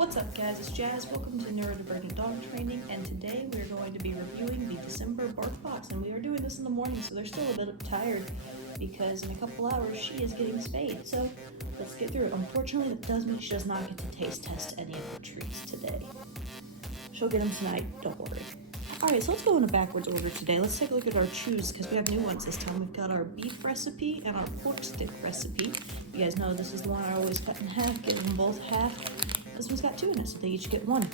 What's up guys, it's Jazz. Welcome to Neurodivergent Dog Training, and today we're going to be reviewing the December BarkBox, and we are doing this in the morning, so they're still a bit tired because in a couple hours she is getting spayed. So let's get through it. Unfortunately, that does mean she does not get to taste test any of her treats today. She'll get them tonight, don't worry. Alright, so let's go in a backwards order today. Let's take a look at our chews because we have new ones this time. We've got our beef recipe and our pork stick recipe. You guys know this is the one I always cut in half, give them both half. This one's got two in it, so they each get one.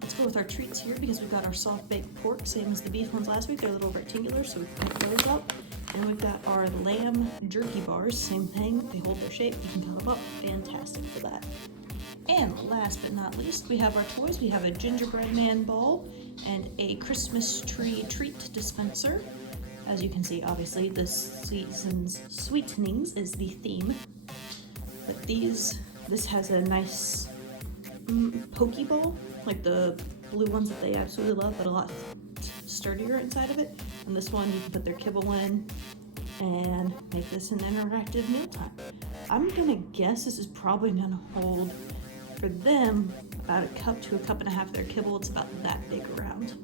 Let's go with our treats here because we've got our soft baked pork, same as the beef ones last week. They're a little rectangular, so we've cut those up. And we've got our lamb jerky bars, same thing. They hold their shape, you can cut them up. Fantastic for that. And last but not least, we have our toys. We have a gingerbread man ball and a Christmas tree treat dispenser. As you can see, obviously, the season's sweetenings is the theme. But this has a nice Pokeball, like the blue ones that they absolutely love, but a lot sturdier inside of it. And this one you can put their kibble in and make this an interactive mealtime. I'm gonna guess this is probably gonna hold for them about a cup to a cup and a half of their kibble. It's about that big around.